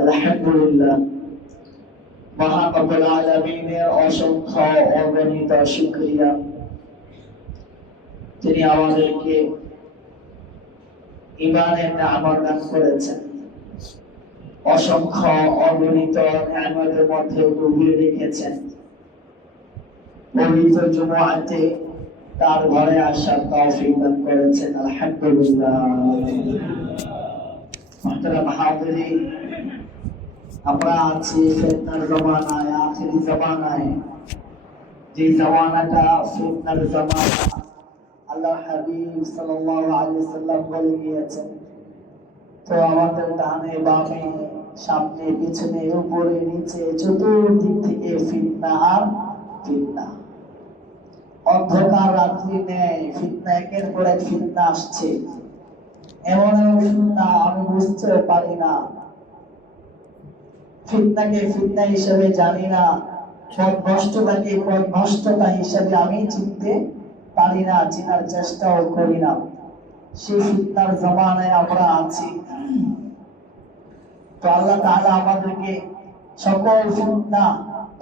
আলহামদুলিল্লাহ, মহান রব্বুল আলামিনের অসংখ্য অগণিত শুকরিয়া। তিনি আমাদেরকে ঈমানের নিয়ামত দান করেছেন, অসংখ্য অগণিত নিয়ামতের মধ্যে ডুবিয়ে রেখেছেন। পবিত্র জুমআতে তার ঘরে আসার তৌফিক দান করেছেন। আলহামদুলিল্লাহ। মুহতারাম হাজিরিন, আমরা আছি ফিতনার জামানায়, আখিরি জামানায়। যে জামানাটা ফিতনার জামানা, আল্লাহ হাবিব সাল্লাল্লাহু আলাইহি ওয়াসাল্লাম বলে গিয়েছেন। তো আমাদের ডানে বামে সামনে পিছনে উপরে নিচে চতুর্দিক থেকে ফিতনা আর ফিতনা। অন্ধকার রাত্রি নেই, ফিতনা একের পর এক ফিতনা আসছে। এমন এমন ফিতনা আমি বুঝতে পারি না, ফিতনাকে ফিতনা হিসেবে জানি না, সব নষ্টতাকে নষ্টতা হিসেবে আমি চিনতে পারি না, চিনার চেষ্টাও করি না। সেই ফিতনার জামানায় আমরা আছি। তো আল্লাহ তাআলা আমাদেরকে সকল ফিতনা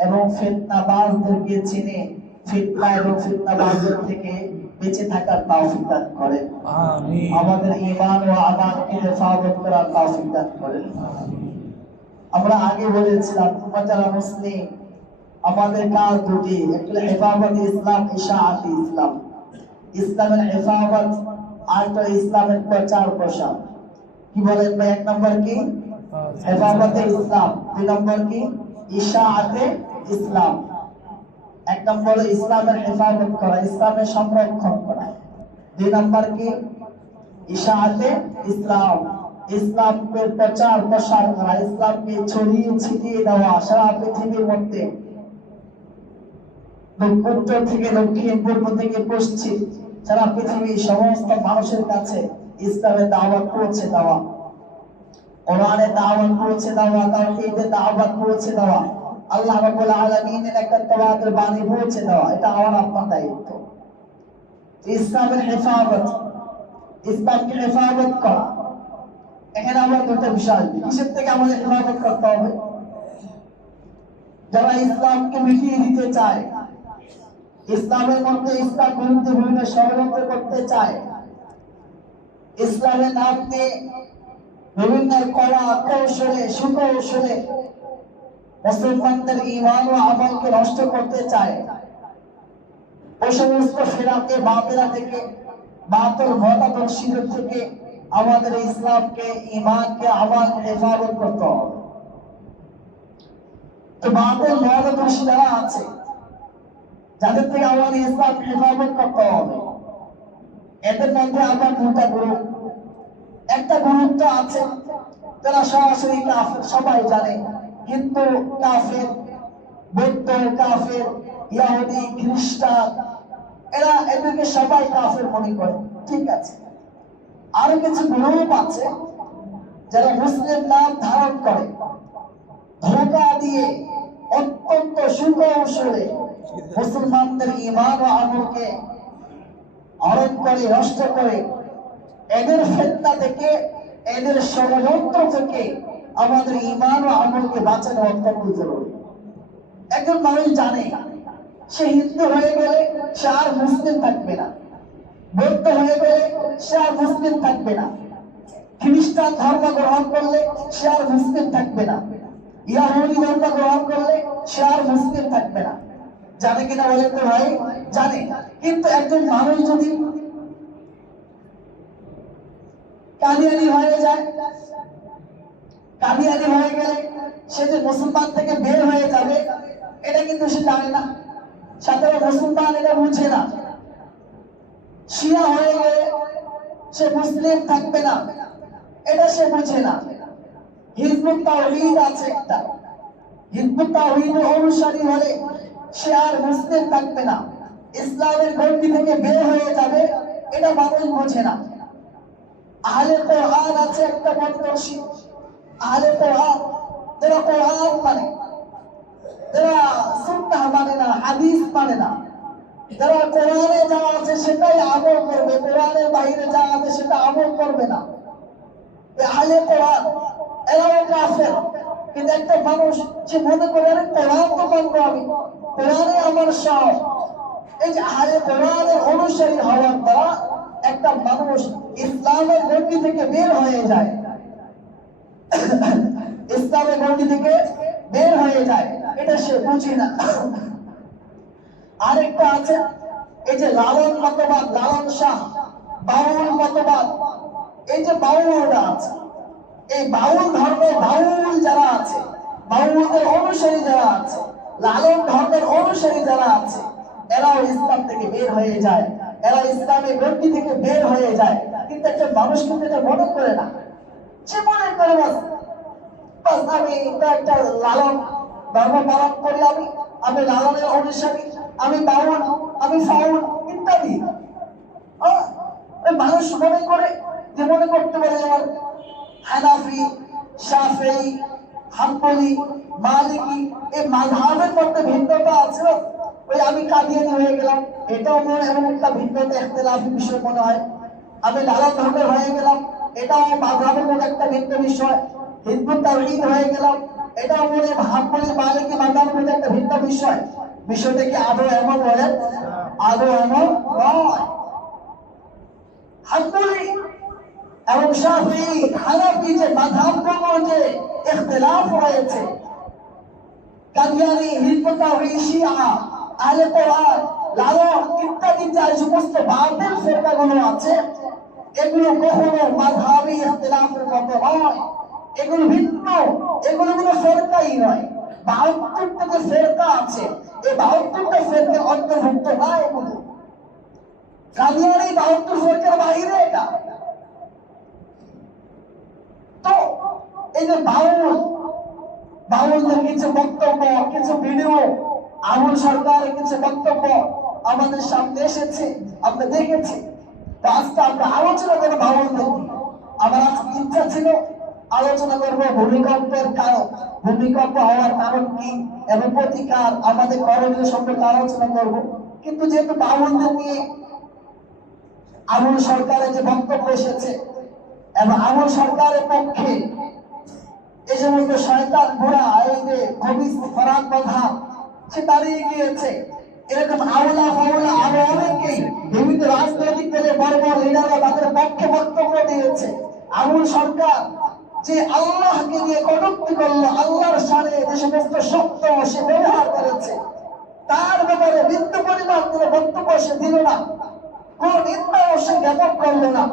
এবং ফিতনাবাজদেরকে চিনে ফিতনা এবং ফিতনাবাজদের থেকে বেঁচে থাকার তৌফিক দান করেন। আমিন। আমাদের ঈমান ও আমানকে হেফাজত করার তৌফিক দান করেন। আমরা আগে বলেছিলাম যারা মুসলিম, আমাদের কাজ দুটি, একটা হেফাজত ইসলাম, ইশাআত ইসলাম। ইসলামের হেফাজত আর তো ইসলামের প্রচার প্রসার। কি বলেন ভাই? এক নম্বর কি হেফাজতে ইসলাম, দুই নম্বর কি ইশাআতে ইসলাম। এক নম্বর ইসলামের হেফাজত করা, ইসলামের সংরক্ষণ করা। দুই নম্বর কি ইশাআতে ইসলাম, ইসলামের প্রচার প্রসার করা, ইসলামকে ছড়িয়ে ছিটিয়ে দেওয়া সারা পৃথিবীর মধ্যে, উত্তর থেকে দক্ষিণ, পূর্ব থেকে পশ্চিম, সারা পৃথিবীর সমস্ত মানুষের কাছে ইসলামের দাওয়াত পৌঁছে দেওয়া, কোরআনের দাওয়াত পৌঁছে দেওয়া, তাওহীদের দাওয়াত পৌঁছে দেওয়া, আল্লাহ রাব্বুল আলামিনের একাত্মবাদের বাণী পৌঁছে দেওয়া। এটা আমার আপনার দায়িত্ব। ইসলামের হেফাজত, ইসলামকে হেফাজত করা। এখানে আমরা দুটো বিষয়, কিসের থেকে আমাদের হেফাজত করতে হবে? যারা ইসলামকে মিটিয়ে দিতে চায়, ইসলামের মধ্যে ইসলাম বিরুদ্ধে বিভিন্ন ষড়যন্ত্র করতে চায়, ইসলামের নাম দিয়ে বিভিন্ন কলা কৌশলে সুকৌশলে মুসলমানদের ঈমান ও আমলকে নষ্ট করতে চায়, ওই সমস্ত ফিরাকে বাতিলা থেকে, বাতিল মতাদর্শীদের থেকে আমাদের ইসলামকে, ঈমানকে, আমলকে হেফাজত করতে হবে। তো বাতিল মতাদর্শী যারা আছে, যাদের থেকে আমাদের ইসলামকে হেফাজত করতে হবে, এদের মধ্যে আমার দুটা গ্রুপ। একটা গ্রুপ তো আছে যারা সরাসরি কাফের, সবাই জানে, হিন্দু কাফের, বৌদ্ধ কাফের, ইহুদি খ্রিস্টান, এরা এদেরকে সবাই কাফের মনে করে, ঠিক আছে। আরো কিছু গ্রুপ আছে যারা মুসলিম নাম ধারণ করে, ধোঁকা দিয়ে অত্যন্ত সুকৌশলে মুসলমানদের ঈমান ও আমলকে আরোপ করে, নষ্ট করে। এদের ফিতনা থেকে, এদের ষড়যন্ত্র থেকে আমাদের ঈমান ও আমলকে বাঁচানো অত্যন্ত জরুরি। একজন মানুষ জানে সে হিন্দু হয়ে গেলে সে আর মুসলিম থাকবে না, বৌদ্ধ হয়ে গেলে সে আর মুসলিম থাকবে না, খ্রিস্টান ধর্ম গ্রহণ করলে সে আর মুসলিম থাকবে না, ইহুদি ধর্ম গ্রহণ করলে সে আর মুসলিম থাকবে না। জানে কিনা বলেন তো ভাই? জানে। কিন্তু একজন মানুষ যদি কাদিয়ানি হয়ে যায়, কাদিয়ানি হয়ে গেলে সে যে মুসলমান থেকে বের হয়ে যাবে, এটা কিন্তু সে জানে না। সাধারণ মুসলমান এটা বুঝে না। শিয়া হয়ে গেলে সে মুসলিম থাকবে না, এটা সে বুঝে না। হিজবুত তাওহীদ আছে একটা, হিজবুত তাওহীদের অনুসারী হলে সে আর মুসলিম থাকবে না, ইসলামের গণ্ডি থেকে বের হয়ে যাবে, এটা মানুষ বোঝে না। আহলে কোরআন আছে একটা মতদর্শী, আহলে কোরআন, যারা কোরআন মানে, যারা সুন্নাহ মানে না, হাদিস মানে না, যারা কোরআনে যা আছে সেটাই আমল করবে, কোরআনের বাইরে যা আছে সেটা আমল করবে না। আহলে কোরআন এরাও কাফের, কিন্তু একটা মানুষ যে মনে করে আরে কোরআন তো মানবো আমি, কোরআনে আমার সব, এই যে আরে কোরআনের অনুসারী হওয়ার দ্বারা একটা মানুষ ইসলামের গণ্ডি থেকে বের হয়ে যায়, ইসলামের গণ্ডি থেকে বের হয়ে যায়, এটা সে বুঝি না। আরেকটা আছে এই যে লালন মতবাদ, লালন শাহ, বাউল মতবাদ, এই যে বাউলরা আছে, এই বাউল ধর্মে বাউল যারা আছে, বাউলদের অনুসারী যারা আছে, লালন ধর্মের অনুসারী যারা আছে, এরাও ইসলাম থেকে বের হয়ে যায়, এরা ইসলামের গণ্ডি থেকে বের হয়ে যায়। কিন্তু একটা মানুষ কিন্তু এটা মনে করে না, সে মনে করে বাস আমি একটা লালন ধর্ম পালন করি, আমি লালনের অনুসারী, আমি বাউল, আমি ফাউল ইত্যাদি। মানুষ মনে করে যে মনে করতে পারে আমার হানাফি, শাফেঈ, হাম্বলি, মালিকি এই মাযহাবের মধ্যে ভিন্নতা আছে, ওই আমি কাদিয়ানী হয়ে গেলাম, এটাও মনে এমন একটা ভিন্নতা, ইখতিলাফি বিষয় মনে হয়। আমি লালন ধর্মের হয়ে গেলাম, এটাও মাযহাবের মধ্যে একটা ভিন্ন বিষয়। হিজবুত তাওহীদ হয়ে গেলাম, এটাও মনে হাম্বলি, মালিকি মাযহাবের মধ্যে একটা ভিন্ন বিষয়। বিষয়টা কি আদৌ এমন বলেন? আদৌ এমন নয়। হাম্বলি এবং শাফিঈ, হানাফি যে মাযহাবগুলোর যে ইখতিলাফ রয়েছে, কাদিয়ানী, হিজবুত তাওহীদ, শিয়া, আহলে কোরআন, লালন ইত্যাদি যে সমস্ত বাতিল ফিরকাগুলো আছে, এগুলো কখনো মাযহাবী ইখতিলাফের মতো নয়, এগুলো ভিন্ন, এগুলো কোনো ফিরকাই নয়। ৭২টা যে ফিরকা আছে, এই ৭২টা ফিরকার অন্তর্ভুক্ত না এগুলো। কাদিয়ানী ৭২ ফিরকার বাইরে এটা। তো এই যে বাউলদের কিছু বক্তব্য, কিছু ভিডিও, আবুল সরকারের কিছু বক্তব্য আমাদের সামনে এসেছে, আমরা দেখেছি। তো আজকে আমরা আলোচনা করবো বাউলদের। আমার আজকে ইচ্ছা ছিল আলোচনা করবো ভূমিকম্পের কারণ, ভূমিকম্প হওয়ার কারণ কি এবং প্রতিকার, আমাদের করণীয় সম্পর্কে আলোচনা করব। কিন্তু যেহেতু বাউলদের নিয়ে আবুল সরকারের যে বক্তব্য এসেছে এবং আবুল সরকারের পক্ষে এই সমস্ত শয়তান বুড়া, এই যে খবিস ফরাক প্রধান, সে দাঁড়িয়ে গিয়েছে, এরকম আওলা ফাওলা আরো অনেকেই বিভিন্ন রাজনৈতিক দলের বড় বড় লিডাররা তাদের পক্ষে বক্তব্য দিয়েছে। আবুল সরকার যে আল্লাহকে নিয়ে কটূক্তি করলো, আল্লাহর সামনে যে সমস্ত শব্দ সে ব্যবহার করেছে, তার ব্যাপারে বিন্দু পরিমাণ কোনো বক্তব্য সে দিল না, কোন নিন্দাও সে জ্ঞাপন করলো না।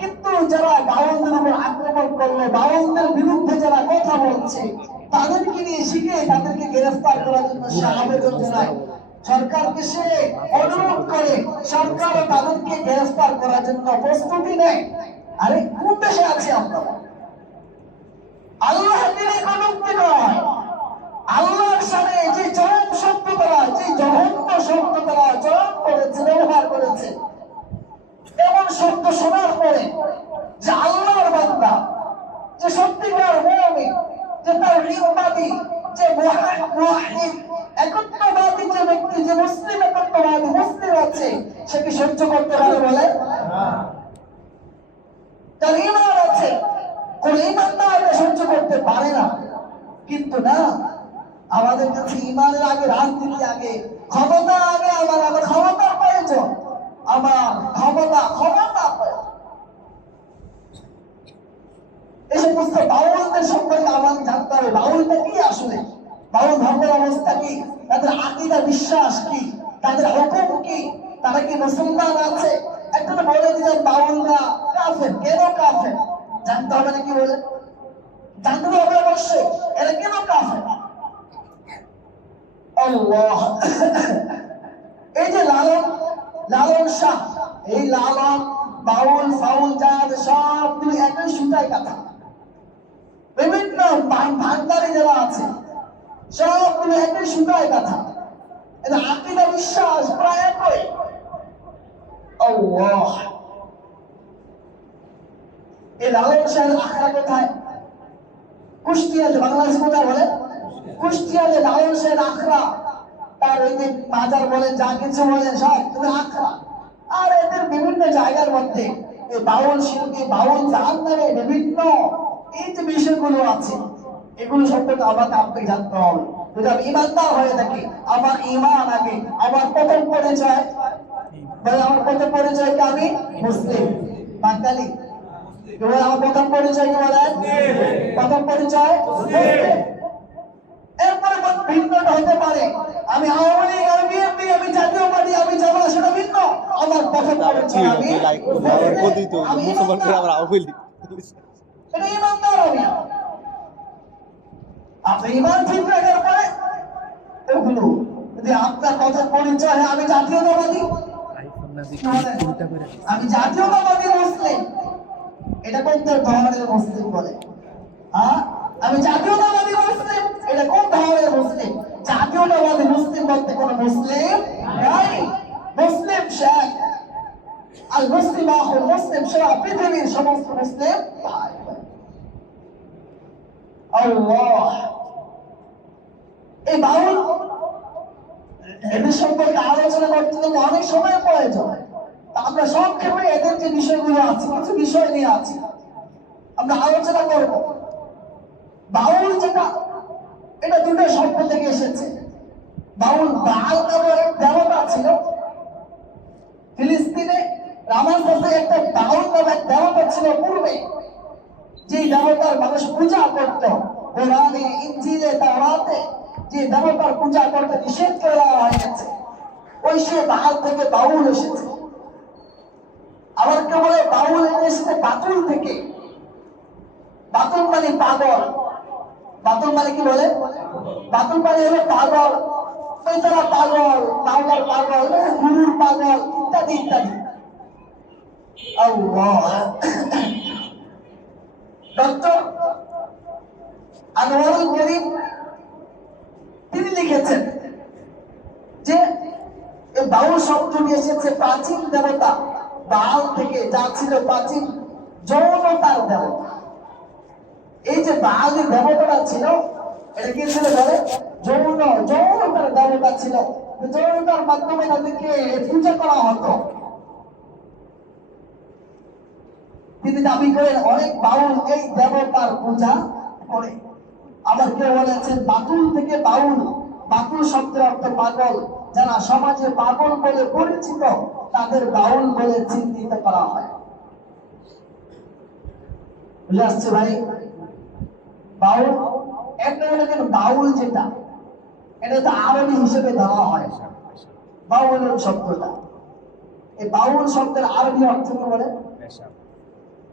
কিন্তু যারা বাউলদের উপর আক্রমণ করলো, বাউলদের বিরুদ্ধে যারা কথা বলছে, তাদেরকে নিয়ে শিখে তাদেরকে গ্রেফতার করার জন্য সে আবেদন জানায়, সরকারকে সে অনুরোধ করে, সরকারও তাদেরকে গ্রেফতার করার জন্য প্রস্তুতি নেয়। আরে কোন দেশে আছে আমরা? আল্লাহকে নিয়ে কটূক্তি নয়, আল্লাহর সামনে যে চরম শব্দ তারা, যে জঘন্য শব্দ তারা চরম করেছে, ব্যবহার করেছে, এমন শব্দ শোনার পরে যে আল্লাহর বান্দা, যে সত্যিকার মুমিন, যে তাওহীদবাদী, যে মুওয়াহহিদ, একত্ববাদী যে ব্যক্তি, যে মুসলিম একত্ববাদী মুসলিম আছে, সে কি সহ্য করতে পারে? বলে না। তার ঈমান আছে, কোন ঈমানদার এটা সহ্য করতে পারে না। কিন্তু না, আমাদের কাছে ঈমানের আগে রাজনীতি আগে, ক্ষমতা আগে, আমার ক্ষমতার প্রয়োজন, আমার ক্ষমতা প্রয়োজন। এই সমস্ত বাউলদের সম্পর্কে আমাদের জানতে হবে, বাউলটা কি আসলে, বাউল ধর্মের অবস্থা কি, তাদের আকীদা বিশ্বাস কি, তাদের হুকুম কি, তারা কি মুসলমান আছে? একটা বলে দিলেন বাউলরা কাফের, কেন কাফের জানতে হবে নাকি? বলে জানতে হবে অবশ্যই, এরা কেন কাফের। আল্লাহ, এই যে লালন শাহ, এই লালন বাউল ফাউল যার সবগুলো একই সুতায় কাটা, বিভিন্ন ভান্ডারি যারা আছে সবগুলো একই সুতায় কাটা, এদের আকীদা বিশ্বাস প্রায় একই। আল্লাহ, এই লালন শাহের আখড়া কোথায়? কুষ্টিয়াতে। বাংলাদেশে কোথায় বলে? কুষ্টিয়াতে লালন শাহের আখড়া, তার এই যে বাজার বলেন, যা কিছু বলেন সব তুমি আখড়া। আর এদের বিভিন্ন জায়গার মধ্যে এই বাউল শিল্পী, বাউল জাহান নামে বিভিন্ন এই যে বিষয়গুলো আছে, এগুলো সম্পর্কে আমাকে আপনাকে জানতে হবে। যদি আমি ইমানদার হয়ে থাকি, আমার ইমান আগে, আমার প্রথম পরিচয়, আমার প্রথম পরিচয় কি আমি মুসলিম বাঙালি। আমার প্রথম পরিচয় কি বলেন? প্রথম পরিচয় মুসলিম। এরপরে ভিন্নটা হতে পারে, আমি আওয়ামী লীগ, আমি বিএনপি, আমি জাতীয়বাদী, আমি জামাত, সেটা ভিন্ন। আমার প্রথম পরিচয় আমি এটা ইমানদার আমি। আপনি ইমান ঠিক রাখার পরে এগুলো যদি আপনার কথা পরিচয় হয় আমি জাতীয়তাবাদী, আমি জাতীয়তাবাদী মুসলিম, এটা কোন ধরনের মুসলিম বলে? হ্যাঁ, আমি জাতীয়তাবাদী মুসলিম, এটা কোন ধরনের মুসলিম? জাতীয়তাবাদী মুসলিম বলতে কোন মুসলিম নাই। মুসলিম শেখ আল মুসলিম আহুল মুসলিম, সারা পৃথিবীর সমস্ত মুসলিম ভাই। আল্লাহ, এই বাউল এদের সম্পর্কে আলোচনা করতে গেলে অনেক সময় প্রয়োজন। আমরা সংক্ষেপে এদের যে বিষয়গুলো আছে, কিছু বিষয় নিয়ে আছি, আমরা আলোচনা করব। বাউল যেটা, এটা দুটো শব্দ থেকে এসেছে। বাউল, বাল নামে এক দেবতা ছিল ফিলিস্তিনে, রামাসে একটা বাউল নামে এক দেবতা ছিল পূর্বে, যে দেবতার মানুষ পূজা করত। কোরআনে, ইনজিলে, তাওরাতে যে দেবতার পূজা করতে নিষেধ করে দেওয়া হয়েছে, ওই সে বাল থেকে বাউল এসেছে। আবার কেউ বলে বাউল এসেছে বাতুল থেকে। বাতুল মানে পাগল। বাতুল মানে কি বলে? বাতুল মানে হলো পাগল, বেচারা পাগল, মাওলার পাগল, গুরুর পাগল, ইত্যাদি ইত্যাদি। আল্লাহ, ডক্টর আনোয়ারুল করিম তিনি লিখেছেন যে এই বাউল শব্দটি এসেছে প্রাচীন দেবতা বাল থেকে, যা ছিল প্রাচীন যৌনতার দেবতা। এই যে বালের দেবতাটা ছিল, এটা কি ছিল বলে? যৌনতার দেবতা ছিল। যৌনতার মাধ্যমে তাদেরকে পূজা করা হতো। তিনি দাবি করেন অনেক বাউল এই দেবতার পূজা করে। আবার কেউ বলেছেন বাতুল থেকে বাউল। বাতুল শব্দের অর্থ পাগল। যারা সমাজে পাগল বলে পরিচিত তাদের বাউল বলে চিহ্নিত করা হয়। বুঝে আসছে ভাই? বাউল একটা বাউল যেটা, এটা তো আরবি হিসেবে দেওয়া হয় বাউল শব্দটা। এই বাউল শব্দের আরবি অর্থ কি বলে?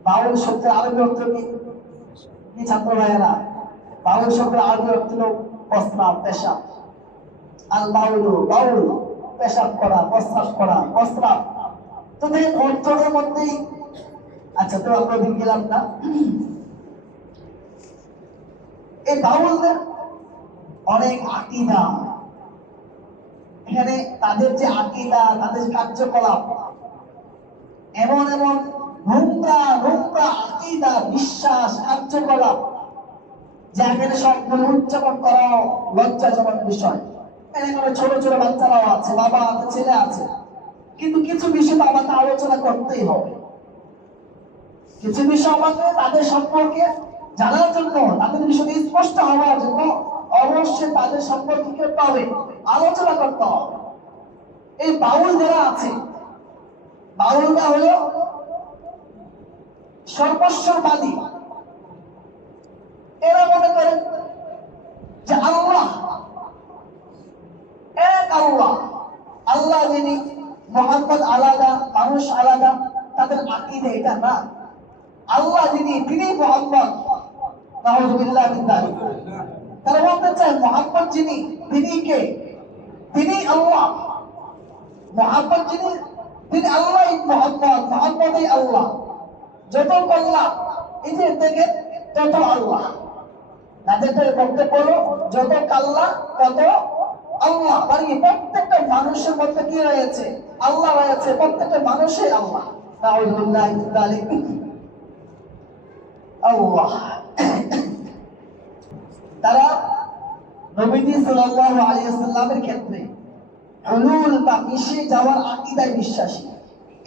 বাউল শব্দের আরবি অর্থ কি? কি ছাত্র ভাইয়েরা? বাউল শব্দের আরবি অর্থ হলো প্রস্রাব, পেশাব। আল বাউল, বাউল পেশাব করা, প্রস্রাব করা, প্রস্রাব। তো এই অর্থের মধ্যেই, আচ্ছা তো আমরা গেলাম না। এই বাউলদের অনেক আকীদা, এখানে তাদের যে আকীদা, তাদের কার্যকলাপ এমন এমন নোংরা নোংরা আকীদা, বিশ্বাস, কার্যকলাপ, যা এখানে সবগুলো উচ্চারণ করা লজ্জাজনক বিষয়। এখানে ছোট ছোট বাচ্চারাও আছে, বাবা আছে, ছেলে আছে, কিন্তু কিছু বিষয় আমাকে আলোচনা করতেই হবে। কিছু বিষয় আমাকে তাদের সম্পর্কে জানার জন্য, তাদের বিষয়ে স্পষ্ট হওয়ার জন্য অবশ্যই তাদের সম্পর্কে করতে হবে, আলোচনা করতে হবে। এই বাউল যারা আছে, বাউলরা হলো সর্বস্ববাদী। এরা মনে করেন যে আল্লাহ এক, আল্লাহ আল্লাহ যিনি, মুহাম্মদ আলাদা, মানুষ আলাদা, তাদের আকীদা এটা না। আল্লাহ যিনি, তিনি মুহাম্মদ। নাউযুবিল্লাহ মিন যালিক। তারা বলতে চায় মুহাম্মদ যিনি, তিনি কে? তিনি আল্লাহ। মুহাম্মদ যিনি, তিনি আল্লাহ। মুহাম্মদ, মুহাম্মদই আল্লাহ। যত আল্লাহ, এই যে দেখেন, তত আল্লাহ। তাদের বক্তব্য হলো যত আল্লাহ তত আল্লাহ। মানে প্রত্যেকটা মানুষের মধ্যে কি রয়েছে? আল্লাহ রয়েছে। প্রত্যেকটা মানুষই আল্লাহ। নাউযুবিল্লাহ মিন যালিক। আল্লাহ, তারা নবীজি সাল্লাল্লাহু আলাইহি ওয়াসাল্লামের ক্ষেত্রে হুলুল বা মিশে যাওয়ার আকীদায় বিশ্বাসী।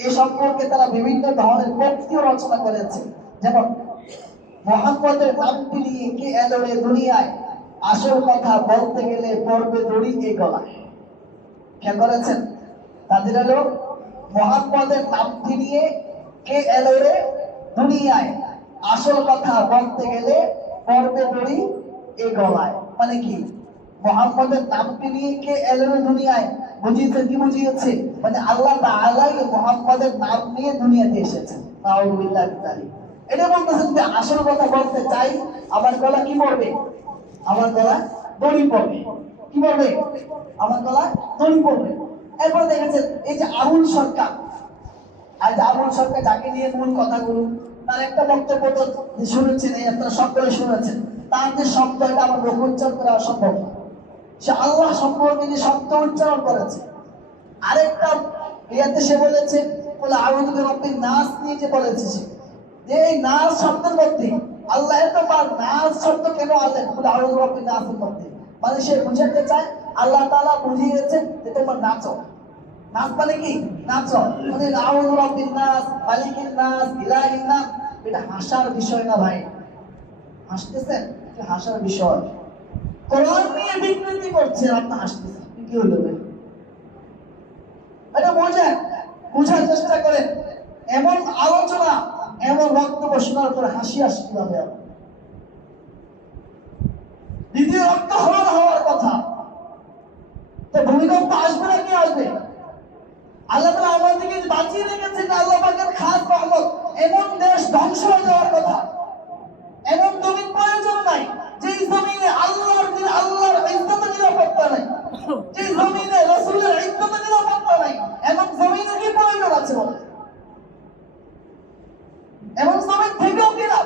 এ সম্পর্কে তারা বিভিন্ন ধরনের বক্তব্য রচনা করেছে। যেমন মোহাম্মদের নামটি নিয়ে কে এলো রে দুনিয়ায়, আসল কথা বলতে গেলে পড়বে দড়ি এই গলায়। খেয়াল করেছেন? তাদের হলো মোহাম্মদের নামটি নিয়ে কে এলো রে দুনিয়ায়, আসল কথা বলতে গেলে পড়বে দড়ি এই গলায়। মানে কি? মোহাম্মদের নামটি নিয়ে কে এলো রে দুনিয়ায়, বুঝিয়েছে কি বুঝিয়েছে? মানে আল্লাহ তাআলাই মোহাম্মদের নাম নিয়ে দুনিয়াতে এসেছেন। নাউযুবিল্লাহ তাআলা। এটা বলতেছেন যে আসল কথা বলতে চাই, আমার গলা কি পড়বে? আমার গলা দড়ি পড়বে। কি পড়বে? আমার গলা দড়ি পড়বে। এরপর দেখেছেন এই যে আবুল সরকার, আর যে আবুল সরকার যাকে নিয়ে মূল কথাগুলো, তার একটা বক্তব্য তো শুনেছেন, এই আপনারা সকলে শুনেছেন। তার যে শব্দ, এটা আমার মুখ উচ্চারণ করা অসম্ভব। সে আল্লাহ সম্পর্কে যে শব্দ উচ্চারণ করেছে, আরেকটা ইয়াতে সে বলেছে বলে আউযু বিরাব্বিন নাস নিয়ে যে বলেছে সে, যে এই নাস শব্দের মধ্যে আল্লাহ এতবার নাস শব্দ কেন আনলেন বলে আউযু বিরাব্বিন নাসের মধ্যে, মানে সে বুঝাতে চায় আল্লাহ তাআলা বুঝিয়েছেন যে তোমরা নাচো। নাচ মানে কি? নাচো। মানে আউযু বিরাব্বিন নাস, মালিকিন নাস, ইলাহিন নাস, এটা হাসার বিষয় না ভাই। হাসতেছেন? এটা হাসার বিষয়। কোরআন নিয়ে বিকৃতি করছে, আপনি হাসতেছেন, কি হলো ভাই? এটা বোঝার চেষ্টা করেন। এমন আলোচনা, এমন বক্তব্য শোনার পরে হাসি আসে কিভাবে? দ্বিতীয় রক্ত হওয়ার কথা, তো ভূমিকম্প আসবে না, কি আসবে? আল্লাহ তাআলা আমাদেরকে বাঁচিয়ে রেখেছেন, আল্লাহ পাকের খাস রহমত। এমন দেশ ধ্বংস হয়ে যাওয়ার কথা, এমন জমিন প্রয়োজন নাই যে জমিনে আল্লাহর ইজ্জতের নিরাপত্তা নাই, যে জমিনে রাসূলের ইজ্জতের নিরাপত্তা নাই, এমন জমিনে কি প্রয়োজন আছে বলে? এমন জমিন থেকেও কিনা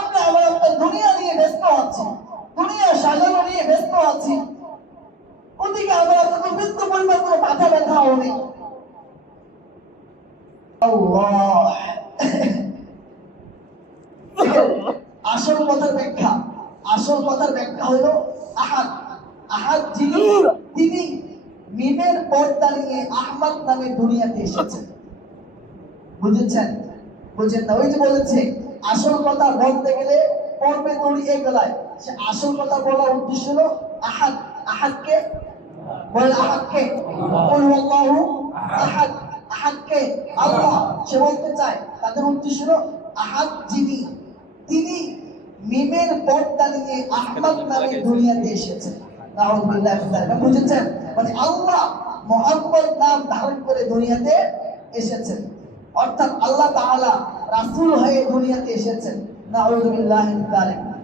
আপনি আমার দুনিয়া নিয়ে ব্যস্ত আছি, দুনিয়া সাজানো নিয়ে ব্যস্ত আছি, ওদিকে আমরা তো মৃত্যু পরিমাণ কোনো মাথা ব্যথাও নেই। আল্লাহ আসল কথার ব্যাখ্যা, আসল কথার ব্যাখ্যা হলো আহাদ। আহাদ যিনি, তিনি মিমের পর্দা নিয়ে আহমদ নামে দুনিয়াতে এসেছেন। বুঝেছেন? বুঝেন না? ওই যে বলেছে আসল কথা বলতে গেলে পড়বে দড়ি এই গলায়। সে আসল কথা বলার উদ্দেশ্য হলো আহাদ। আহাদকে বলে, আহাদকে কুল হুয়াল্লাহু আহাদ, আহাদকে আল্লাহ। সে বলতে চায় তাদের উদ্দেশ্য হলো আহাদ যিনি, তিনি মিমের পর্দা নিয়ে আহমদ নামে দুনিয়াতে এসেছেন। নাউযুবিল্লাহ। বুঝেছেন? মানে আল্লাহ মুহাম্মদ নাম ধারণ করে দুনিয়াতে এসেছেন, অর্থাৎ আল্লাহ তাআলা রাসূল হয়ে দুনিয়াতে এসেছেন। নাউযুবিল্লাহ।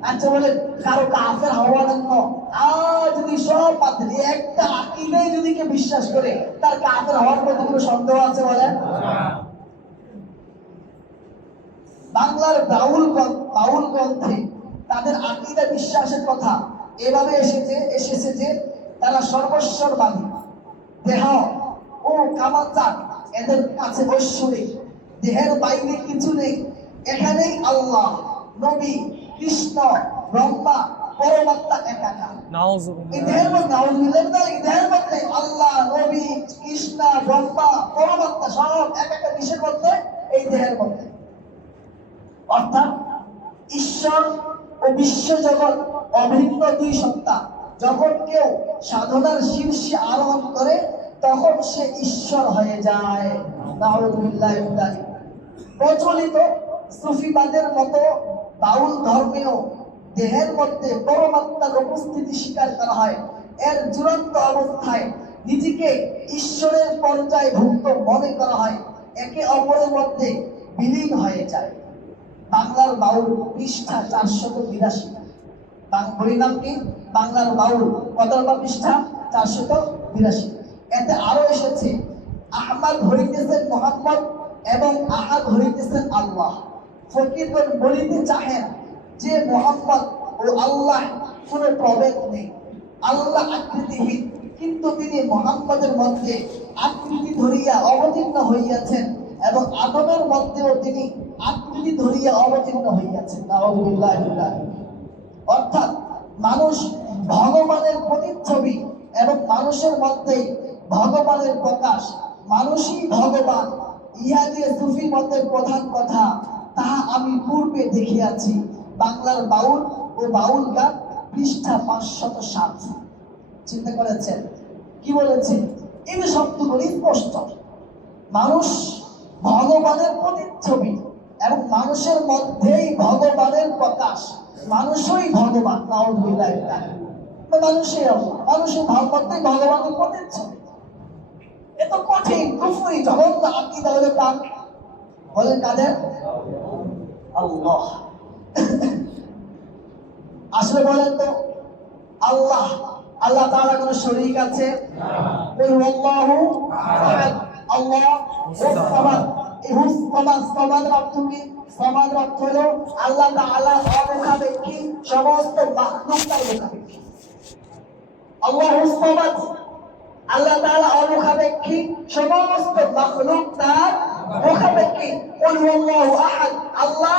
আচ্ছা বলেন, কারো কাফের হওয়ার জন্য আজ যদি সব পাত্রী একটা আকীদায় যদি কে বিশ্বাস করে, তার কাফের হওয়ার মধ্যে কোনো সন্দেহ আছে বলেন? বাংলার বাউল গ্রন্থে তাদের আকীদা বিশ্বাসের কথা এভাবে এসেছে যে তারা সর্বস্বরবাদী, দেহ ও কামাচার এদের কাছে ঐশ্বরিক, দেহের বাইরে কিছু নেই, এখানেই আল্লাহ, নবী, কৃষ্ণ, ব্রহ্মা, পরমাত্মা একাকার। এই দেহের মধ্যে আল্লাহ, নবী, কৃষ্ণ, ব্রহ্মা, পরমাত্মা সব একাকার। কিসের মধ্যে? এই দেহের মধ্যে। অর্থাৎ ঈশ্বর ও বিশ্বজগৎ অভিন্ন দুই সত্তা। যখন কেউ সাধনার শীর্ষে আরোহণ করে তখন সে ঈশ্বর হয়ে যায়। নাউযুবিল্লাহ। প্রচলিত সুফিবাদের মতো বাউল ধর্মেও দেহের মধ্যে পরমাত্মার উপস্থিতি স্বীকার করা হয়। এর চূড়ান্ত অবস্থায় নিজেকে ঈশ্বরের পর্যায়ভুক্ত মনে করা হয়, একে অপরের মধ্যে বিলীন হয়ে যায়। বাংলার বাউল পৃষ্ঠা 482। বইয়ের নাম কি? বাংলার বাউল। কত নম্বর পৃষ্ঠা? 482। এতে আরো এসেছে আহমদ হইতেছেন মুহাম্মদ এবং আহাদ হইতেছেন আল্লাহ। ফকিরগণ বলিতে চাহেন যে মুহাম্মদ ও আল্লাহ কোনো প্রভেদ নেই, আল্লাহ আকৃতিহীন, কিন্তু তিনি মুহাম্মদের মধ্যে আকৃতি ধরিয়া অবতীর্ণ হইয়াছেন এবং আদমের মধ্যেও তিনি আকৃতি ধরিয়া অবতীর্ণ হইয়াছেন। নাউযুবিল্লাহ। অর্থাৎ মানুষ ভগবানের প্রতিচ্ছবি এবং মানুষের মধ্যে ভগবানের প্রকাশ, মানুষই ভগবান। ইহা যে সুফি মতের প্রধান কথা। তাহা আমি পূর্বে দেখিয়াছি। বাংলার বাউল ও বাউল গান, পৃষ্ঠা 507। চিন্তা করেছেন কি বলেছে? এই শব্দগুলি স্পষ্ট। মানুষ ভগবানের প্রতিচ্ছবি এবং মানুষের মধ্যেই ভগবানের প্রকাশ। মানুষই ভগবান। নাউযুবিল্লাহ। মানুষই আল্লাহ, মানুষের মধ্যেই ভগবানের প্রতিচ্ছবি। এত কঠিন কুফরি জঘন্য আকীদা হলো কার? বলেন কাদের? আল্লাহ। আসলে বলেন তো, আল্লাহ আল্লাহ তাআলা কোন শরীক আছে? কুল হুয়াল্লাহু আহাদ। আল্লাহ সামাদ। এই সামাদ, সামাদের অর্থ কি? সামাদের অর্থ হলো আল্লাহ তাআলা অমুখাপেক্ষী, সমস্ত মাখলুক তার মুখাপেক্ষী। আল্লাহু সামাদ, আল্লাহ তাআলা অমুখাপেক্ষী, সমস্ত মাখলুক তার মুখাপেক্ষী। কুল হুয়াল্লাহু আহাদ। আল্লাহ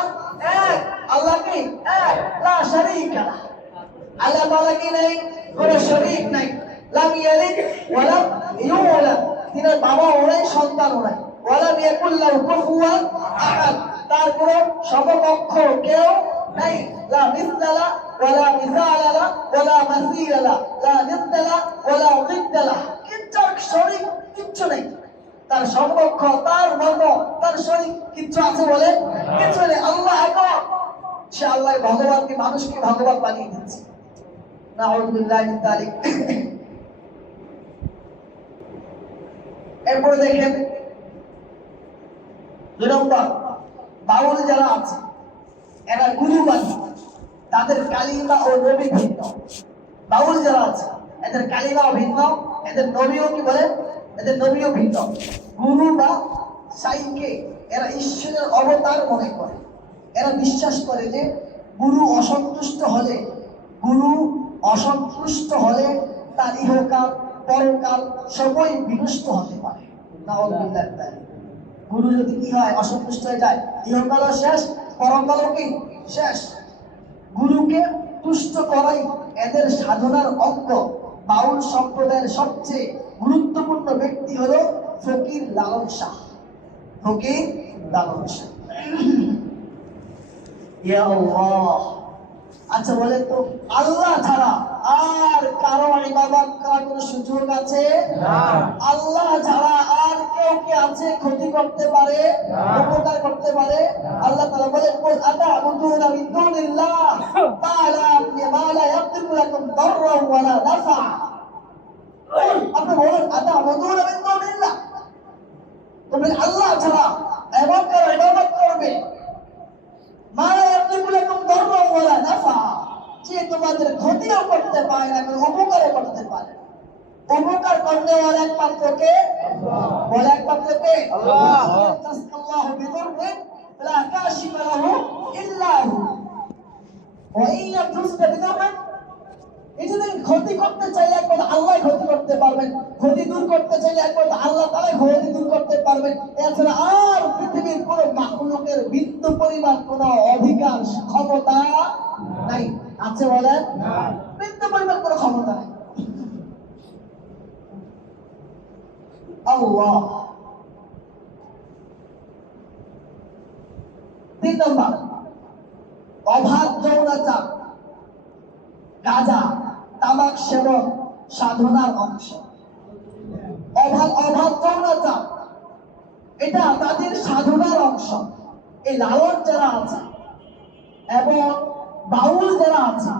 এক। আল্লাহ কি এক, লা শারীকা লাহু। আল্লাহ তাআলা কি নাই? কোন শরীক নাই। লাম ইয়ালিদ ওয়া লাম ইউলাদ। তিনার বাবাও নাই, সন্তানও নাই। ওয়া লাম ইয়াকুল লাহু কুফুয়ান আহাদ। তার কোন সমকক্ষ কেউ নাই। লা মিসলা ওয়া লা মিসালা লা ওয়া লা মাসীলা লা, লা নিদ্দা ওয়া লা উদ্দা লা। কিচ্ছু শরীক কিচ্ছু নেই। তার সমকক্ষ, তার মতো, তার শরীক কিচ্ছু আছে বলে? কিছু নেই। আল্লাহ একক। সে আল্লাহ ভগবানকে মানুষকে ভগবান বানিয়ে দিচ্ছে। নাউযুবিল্লাহ মিন যালিক। এরপরে দেখেন 2 নম্বর, বাউল যারা আছে এরা গুরুবাদী। তাদের কালিমা ও নবী ভিন্ন। বাউল যারা আছে এদের কালিমাও ভিন্ন, এদের নবীও কি বলে? এদের নবীও ভিন্ন। গুরু বা সাইকে এরা ঈশ্বরের অবতার মনে করে। এরা বিশ্বাস করে যে গুরু অসন্তুষ্ট হলে তার ইহকাল পরকাল সবই বিনষ্ট হতে পারে। নাউযুবিল্লাহ। গুরু যদি কি হয়? অসন্তুষ্ট হয়ে যায়, ইহকালও শেষ, পরকালও কি শেষ। গুরুকে তুষ্ট করাই এদের সাধনার অঙ্গ। বাউল সম্প্রদায়ের সবচেয়ে গুরুত্বপূর্ণ ব্যক্তি হলো ফকির লালন শাহ। ফকির লালন শাহ। ইয়া আল্লাহ। আচ্ছা বলেন তো, আল্লাহ ছাড়া আর কারো ইবাদত করার কোনো সুযোগ আছে? আল্লাহ ছাড়া আর কেউ কি আছে ক্ষতি করতে পারে, উপকার করতে পারে? আল্লাহ তাআলা বলেন, কুল আতা'বুদুনা মিন দুনিল্লাহ মা লা ইয়ামলিকু লাকুম দাররান ওয়া লা নাফা। আপনি বলেন আতা'বুদুনা মিন দুনিল্লাহ, তুমি আল্লাহ ছাড়া এমন কারো ইবাদত করবে মা লা ইয়ামলিকু লাকুম দাররান ওয়া লা নাফা, যে তোমাদের ক্ষতিও করতে পারে না, উপকারও করতে পারে। উপকার করতে ওয়ালা একমাত্র কে? বলে একমাত্র কে? আল্লাহ। তাসকাল্লাহু বিদুররিন লা কাশিফা লাহু ইল্লা হু ওয়া ইন ইয়ামসুসকা বিদুররিন। এই যে ক্ষতি করতে চাইলে একমাত্র আল্লাহ ক্ষতি করতে পারবেন, ক্ষতি দূর করতে চাইলে একমাত্র আল্লাহ তাআলাই ক্ষতি দূর করতে পারবেন। এছাড়া আর পৃথিবীর কোনো মাখলুকের বিন্দু পরিমাণ কোনো অধিকার ক্ষমতা নাই। আছে বলেন? বিন্দু পরিমাণ কোনো ক্ষমতা নাই। আল্লাহ। 3 নম্বর, অবাধ যৌনাচার, গাঁজা, তামাক সেবন সাধনার অংশ। অবাধ যৌনাচার এটা তাদের সাধনার অংশ। এই লালন যারা আছে এবং বাউল যারা আছে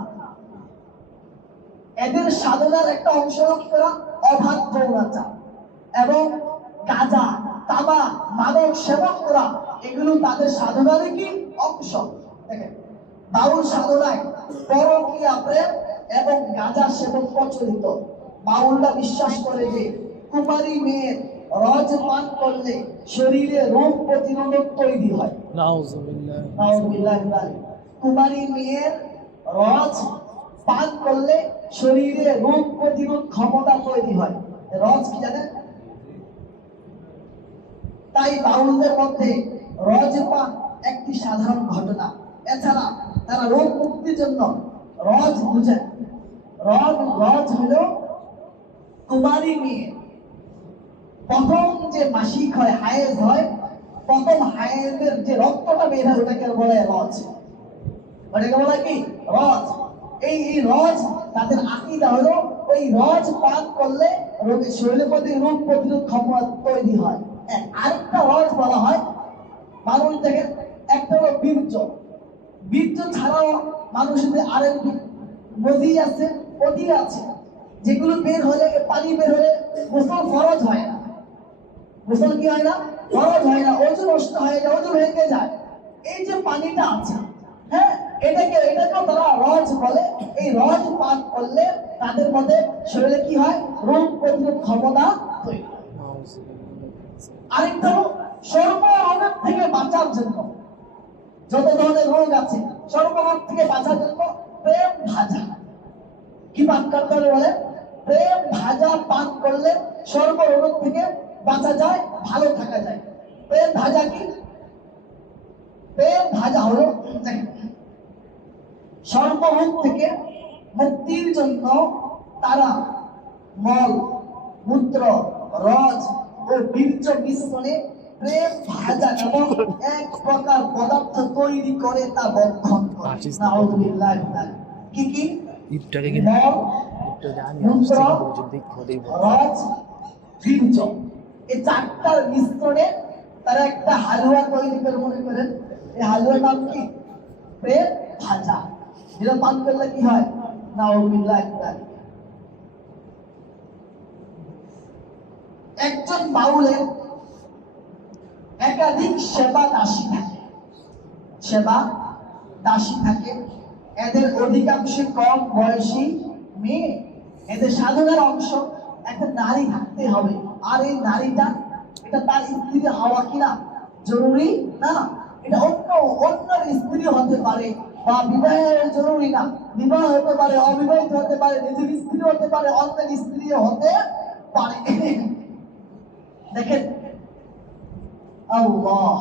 এদের সাধনার একটা অংশ কি করা? অবাধ যৌনাচার এবং গাঁজা, তামাক, মাদক সেবন করা, এগুলো তাদের সাধনারই কি অংশ। দেখেন, বাউল সাধনায় পরকীয়া প্রেম এবং গাঁজা সেবন প্রচলিত। বাউলরা বিশ্বাস করে যে কুমারী মেয়ের রজ পান করলে শরীরে রোগ প্রতিরোধক তৈরি হয়। নাউযুবিল্লাহ। কুমারী মেয়ের রজ পান করলে শরীরে রোগ প্রতিরোধ ক্ষমতা তৈরি হয়। রজ কি জানেন? তাই বাউলদের মধ্যে রজ পান একটি সাধারণ ঘটনা। এছাড়া তারা রোগ মুক্তির জন্য রজ বুঝেন। রজ হলো কুমারী মেয়ে প্রথম যে মাসিক হয়, হায়েজ হয়, প্রথম হায়েদের যে রক্তটা বের হয় ওটাকে বলে রজ। ওটাকে বলে কি? রজ। এই রজ তাদের আকীদা হলো ওই রজ পান করলে রোগের শরীরের মধ্যে রোগ প্রতিরোধ ক্ষমতা তৈরি হয়। আরেকটা রজ বলা হয় মানুষ থেকে, একটা হলো বীর্য। বীর্য ছাড়াও মানুষদের আরেক নদী আছে, নদী আছে, যেগুলো বের হলে, পানি বের হলে গোসল ফরজ হয় না। গোসল কি হয় না? ফরজ হয় না, ওযু নষ্ট হয়ে যায়, ওযু ভেঙে যায়। এই যে পানিটা আছে, হ্যাঁ, এটাকেও তারা রজ বলে। এই রজ পান করলে তাদের মধ্যে শরীরে কি হয়? রোগ প্রতিরোধ ক্ষমতা তৈরি হয়। আরেকটা হলো সর্বরোগ থেকে বাঁচার জন্য, যত ধরনের রোগ আছে সর্বরোগ থেকে বাঁচার জন্য প্রেম ভাজা কি পান করতে হবে বলে? প্রেম ভাজা পান করলে সর্বরোগ থেকে বাঁচা যায়, ভালো থাকা যায়। প্রেম ভাজা কি? প্রেম ভাজা হলো সর্বরোগ থেকে মুক্তির জন্য তারা মল, মূত্র, রজ ও বীর্য মিশ্রণে প্রেম ভাজা এবং এক প্রকার পদার্থ তৈরি করে তা বক্ষণ করে। নাউযুবিল্লাহ। কি কি? মল, মূত্র, রজ, বীর্য, এই চারটার মিশ্রণে তারা একটা হালুয়া তৈরি করে। মনে করেন এই হালুয়ার নাম কি? প্রেম ভাজা। যেটা পান করলে কি হয়? নাউযুবিল্লাহ। একজন বাউলের একাধিক সেবা দাসী থাকে, সেবা দাসী থাকে। এদের অধিকাংশ কম বয়সী মেয়ে। এদের সাধনার অংশ একটা নারী থাকতে হবে। আর এই নারীটা, এটা তার স্ত্রী হওয়া কিনা জরুরি না। এটা অন্য স্ত্রী হতে পারে, বা বিবাহের জরুরি না। বিবাহ হতে পারে, অবিবাহিত হতে পারে, নিজের স্ত্রী হতে পারে, অন্যের স্ত্রীও হতে পারে। দেখেন আল্লাহ।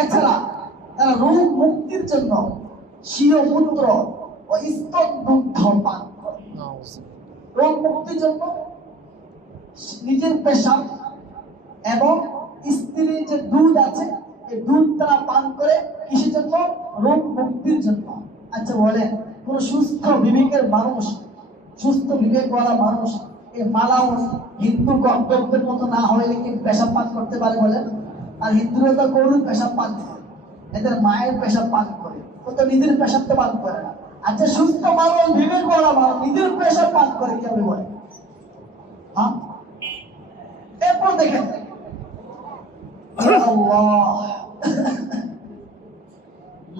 এছাড়া তারা রোগ মুক্তির জন্য স্বীয় মূত্র ও স্তন দুগ্ধ পান করে। রোগ মুক্তির জন্য নিজের পেশাব এবং স্ত্রীর যে দুধ আছে এই দুধ তারা পান করে। কিসের জন্য? রোগ মুক্তির জন্য। আচ্ছা বলেন, কোন সুস্থ বিবেকের মানুষ, সুস্থ বিবেকওয়ালা মানুষ এই মালাও হিন্দু গন্তব্যের মতো না হলে কি পেশাব পান করতে পারে বলেন? আর হিন্দুরা তো গরুর পেশাব পান করে, এদের মায়ের পেশাব পান করে, ও তো নিজের পেশাব তো পান করে না। আচ্ছা সুস্থ মানুষ, বিবেকওয়ালা মানুষ নিজের পেশাব পান করে কিভাবে বলে? হ্যাঁ, এরপর দেখেন আল্লাহ।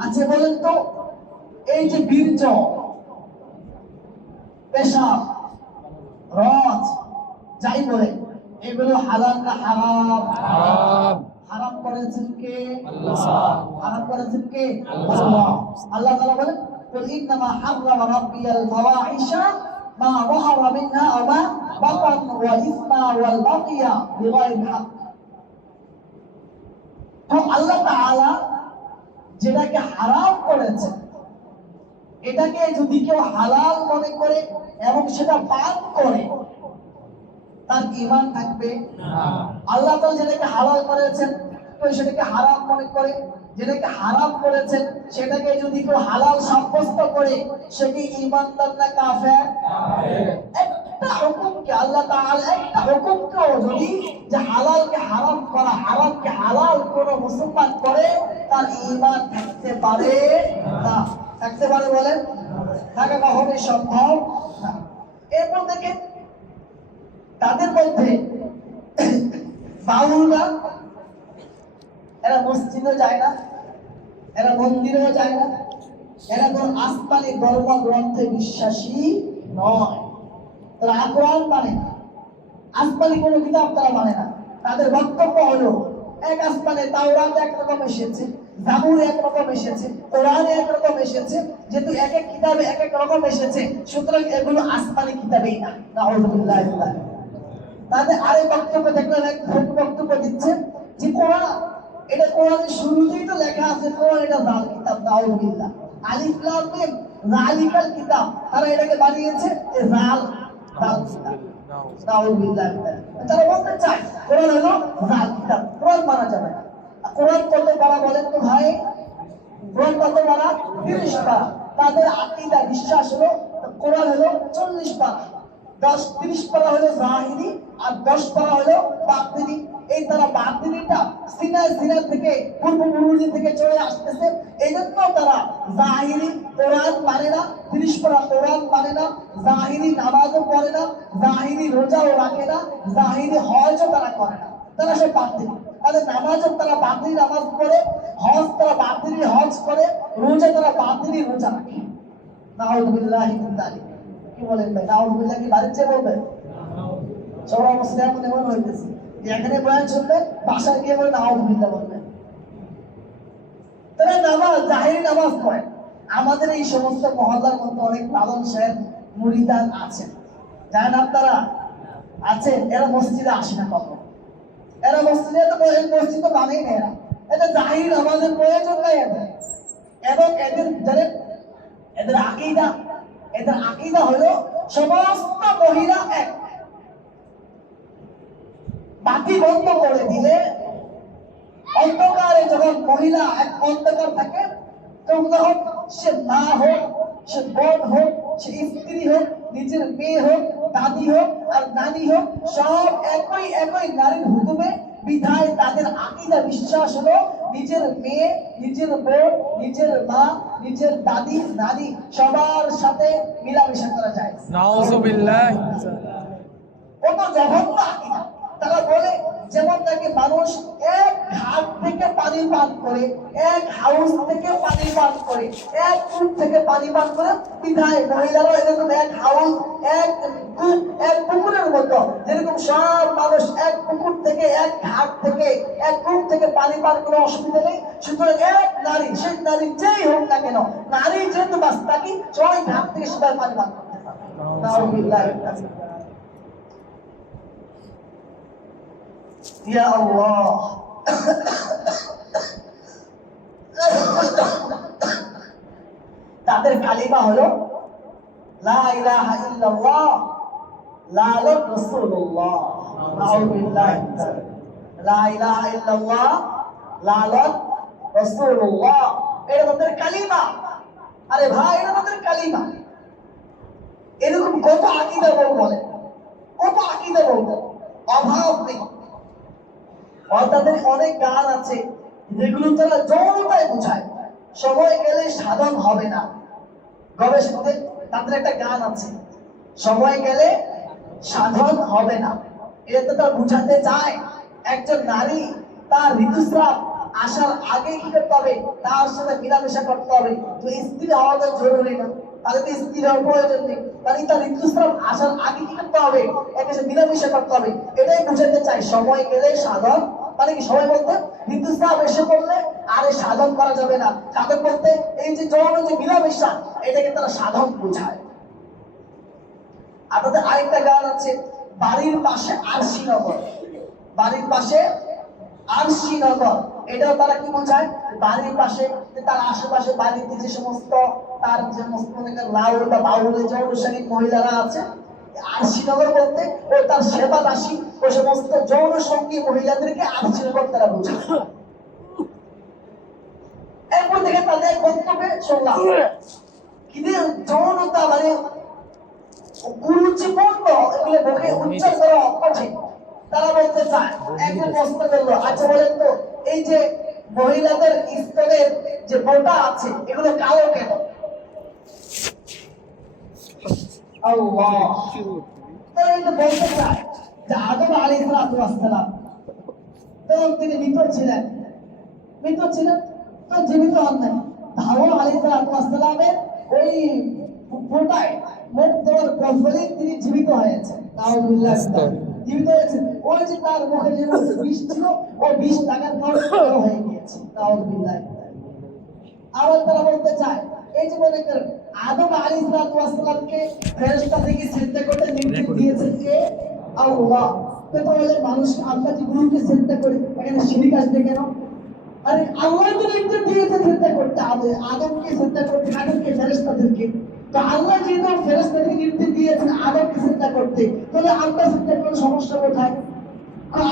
আচ্ছা বলেন তো, এই যে বীর্য, পেশাব, রজ, যাই বলে, এগুলো হালাল না হারাম? হারাম করেছেন কে? আল্লাহ। হারাম করেছেন কে? আল্লাহ। আল্লাহ তাআলা বলেন, কুল ইন্নামা হাররামা রাব্বিয়াল ফাওয়াহিশা মা যাহারা মিনহা ওয়া মা বাতান ওয়া ইসমা ওয়াল বাগিয়া বিগাইরিল হক। তো আল্লাহ তাআলা যেটাকে হারাম করেছেন, এটাকে যদি কেউ হালাল মনে করে এবং সেটা পান করে, তার ঈমান থাকবে? আল্লাহ তাআলা যেটাকে হালাল করেছেন কেউ সেটাকে হারাম মনে করে, যেটাকে হারাম করেছেন সেটাকে যদি কেউ হালাল সাব্যস্ত করে, সে কি ঈমানদার না কাফের? একটা হুকুমকে আল্লাহ তাআলা, একটা হুকুমকেও যদি যে হালালকে হারাম করা, হারামকে হালাল কোন মুসলমান করে, তার ঈমান থাকতে পারে না। থাকতে পারে বলেন? থাকা কখনোই সম্ভব না। এরপর দেখেন তাদের মধ্যে বাউলরা, এরা মসজিদও যায় না, এরা মন্দিরেও যায় না, এরা কোন আসমানি ধর্মগ্রন্থে বিশ্বাসী নয়। তারা কোরআন মানে না, আসমানি কোনো কিতাব তারা মানে না। তাদের বক্তব্য হলো এক আসমানে তাওরাত একরকম এসেছে, জাবুর একরকম এসেছে, কোরআনে একরকম এসেছে, যেহেতু এক এক কিতাবে এক এক রকম এসেছে, সুতরাং এগুলো আসমানি কিতাবেই না। নাউযুবিল্লাহ। তাদের আরেক বক্তব্য দেখলেন, এক বক্তব্য দিচ্ছে যে কোরআন, এটা কোরআনের শুরুতেই তো লেখা আছে কোরআন এটা জাল কিতাব। নাউযুবিল্লাহ। আলিফ লাম মিম যালিকাল কিতাব, তারা এটাকে বানিয়েছে জাল। জাল কিতাব। নাউযুবিল্লাহ। তারা বলতে চায় কোরআন হলো জাল কিতাব, কোরআন মানা যাবে না। কোরআন কত পারা বলেন তো ভাই? কোরআন কত পারা? 30 পারা। তাদের আকীদা বিশ্বাস হলো কোরআন হলো 40 পারা। 30 পারা হলো জাহিরি আর 10 পারা হলো বাতিনি। এই তারা বাতিনিটা সিনা থেকে পূর্বপুরুষ থেকে চলে আসতেছে। এই জন্য তারা জাহিরি কোরআন মানে না, 30 পারা কোরআন মানে না, জাহিরি নামাজও পড়ে না, জাহিরি রোজাও রাখে না, জাহিরি হজও তারা করে না। তারা সব বাতিনি। তাদের নামাজও তারা বাতিনি নামাজ পড়ে, হজ তারা বাতিনি হজ করে, রোজা তারা বাতিনি রোজা রাখে। নাউযুবিল্লাহি মিন যালিক। কি বলেন ভাই? নাউযুবিল্লাহ কি বাড়িতে বলবেন? সবার অবস্থা এমন এমন হইতেছে এখানে বয়ান শুনলে বাসায় গিয়ে বলে নাউযুবিল্লাহ বলবেন। তারা নামাজ জাহিরি নামাজ পড়ে। আমাদের এই সমস্ত মহল্লার মধ্যে অনেক লালন সাহেব মুরিদান আছেন, জানেন আপনারা? আছেন। এরা মসজিদে আসে না কখনো। এরা মসজিদে তো মসজিদ তো মানেই না। এদের জাহিরি নামাজের প্রয়োজন নাই এদের। এবং এদের জানেন এদের আকীদা হলো সমস্ত মহিলা এক। বাতি বন্ধ করে দিলে অন্ধকারে যখন মহিলা এক অন্ধকার থাকে তখন সে মা হোক, সে বোন হোক, সে স্ত্রী হোক, নিজের মেয়ে হোক, দাদি হোক আর নানি হোক, সব একই নারীর হুকুমে বিধায় তাদের আকীদা বিশ্বাস হলো নিজের মেয়ে, নিজের বোন, নিজের মা, নিজের দাদি নানি সবার সাথে মিলামেশা করা যায়। নাউযুবিল্লাহ। কত জঘন্য আকীদা। তারা বলে যেমন নাকি মানুষ এক ঘাট থেকে পানি পান করে, এক হাউস থেকে পানি পান করে, এক কূপ থেকে পানি পান করে, বিধায় মহিলারাও এরকম এক হাউস, এক কূপ, এক পুকুরের মতো। যেরকম সব মানুষ এক পুকুর থেকে, এক ঘাট থেকে, এক কূপ থেকে পানি পান করে অসুবিধা নেই, সুতরাং এক নারী, সেই নারী যেই হোক না কেন, নারী যেহেতু বাস থাকি সবাই ঘাট থেকে সবাই পানি পান করতে পারে। নাউযুবিল্লাহ। ইয়া আল্লাহ। তাদের কালিমা হলো লা ইলাহা ইল্লাল্লাহ লালত রাসূলুল্লাহ। নাউযুবিল্লাহ। লা ইলাহা ইল্লাল্লাহ লালত রাসূলুল্লাহ, এটা তাদের কালিমা। আরে ভাই, এটা তাদের কালিমা। এরকম কত আকীদা বলে, কত আকীদা বলবো, অভাব নেই। তাদের অনেক গান আছে যেগুলো তারা যৌনতায় বোঝায়, সময় গেলে সাধন হবে না। গবেষণাতে তাদের একটা গান আছে, সময় গেলে সাধন হবে না। এটা তারা বুঝাতে চায় একজন নারী তার ঋতুস্রাব আসার আগে কি করতে হবে? তার সাথে মিলামেশা করতে হবে। তো স্ত্রী হওয়া তো জরুরি না, তাহলে তো স্ত্রী হওয়ার প্রয়োজন নেই। মানে তার ঋতুস্রাব আসার আগে কি করতে হবে? একে সাথে মিলামেশা করতে হবে। এটাই বুঝাতে চাই সময় গেলে সাধন। মানে কি সবাই বলতে ঋতুস্রাব এসে পড়লে আরে সাধন করা যাবে না। সাধন বলতে এই যে যৌন যে মিলামেশা, এটাকে তারা সাধন বোঝায়। আপনাদের আরেকটা গান আছে, বাড়ির পাশে আরশিনগর। বাড়ির পাশে আরশিনগর, এটাও তারা কি বোঝায়? বাড়ির পাশে, তার আশেপাশে বাড়িতে যে সমস্ত তার যে সমস্ত লাউল বা বাউলে যৌনশালী মহিলারা আছে, আরশিনগর বলতে ও তার সেবা দাসী ও সমস্ত যৌন সঙ্গী মহিলাদেরকে আরশিনগর তারা বোঝায়। এরপর দেখে তাদের বক্তব্যে শুনলাম কিন্তু যৌনতা মানে কুরুচিপূর্ণ, এগুলো মুখে উচ্চারণ করা কঠিন। তারা বলতে চায়, একজন প্রশ্ন করলো, আচ্ছা বলেন তো এই যে মহিলাদের স্তনের যে বোটা আছে এগুলো কালো কেন? আল্লাহ। তারা এই যে বলতে চায় যে আদম আলাইহিস সালাম তখন তিনি মৃত ছিলেন তো জীবিত হন নাই। হাওয়া আলাইহিস সালামের ওই বোটায় মুখ দেওয়ার ফলে তিনি জীবিত হয়েছেন। নাউযুবিল্লাহ। জীবিত হয়েছে, ওই যে তার মুখে যে বিষ ছিল ও বিষ লাগার কারণে কালো হয়ে গিয়েছে। নাউযুবিল্লাহ। আবার তারা বলতে চায় এই যে মনে করেন আদম আলাইহিস সালামকে ফেরেশতা থেকে সিজদা করতে নির্দেশ দিয়েছেন কে? আল্লাহ। তো তাহলে মানুষ আল্লাহ যে গুরুকে সিজদা করে এখানে শিরক আসবে কেন? আরে আল্লাহ তো নির্দেশ দিয়েছে সিজদা করতে, আদমকে সিজদা করতে, আদমকে ফেরেশতাদেরকে। তো আল্লাহ যেহেতু ফেরেশতাদেরকে নির্দেশ দিয়েছেন আদমকে সিজদা করতে, তাহলে আমরা চিন্তা করলে সমস্যা কোথায়?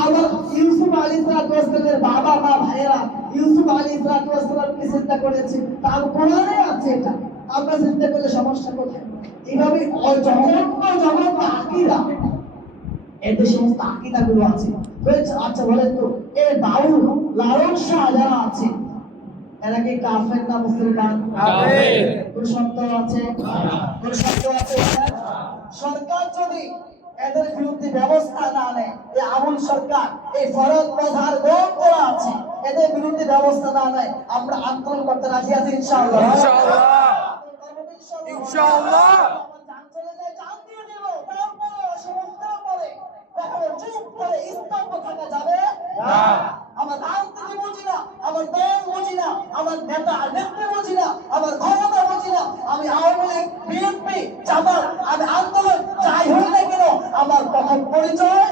আবার ইউসুফ আলাইহিসসালামের বাবা মা ভাইয়েরা ইউসুফ আলাইহিসসালামকে চিন্তা করেছে, তার কোরআনে আছে এটা, আমরা চিন্তা করলে সমস্যা কোথায়? এইভাবে জগৎ আকীদা, এতে সমস্ত আকীদা গুলো আছে। আচ্ছা বলেন তো, এই বাউল লালন শাহ যারা আছে এরা কি কাফের না মুসলমান? কাফের। কোন শর্ত আছে? কোন শর্ত আছে? সরকার যদি এদের বিরুদ্ধে ব্যবস্থা না নেয়, এই আবুল সরকার, এই ফরদ বাজার গোল করা আছে, এদের বিরুদ্ধে ব্যবস্থা না নেয়, আমরা আন্দোলন করতে রাজি আছি ইনশাআল্লাহ। ইনশাআল্লাহ ইনশাআল্লাহ। জান চলে যায়, জান দিয়ে দেব, তারপরে অসুবিধা পড়ে কখনো চুপ করে স্তব্ধ থাকা যাবে না। আমার রাজনীতি বুঝি না, আমার দল বুঝি না, আমার নেতা আর নেত্রী বুঝি না, আমার ক্ষমতা বুঝি না, আমি আওয়ামী লীগ, বিএনপি, জামাত, আমি আন্দোলন যাই হই না কেন, আমার প্রথম পরিচয়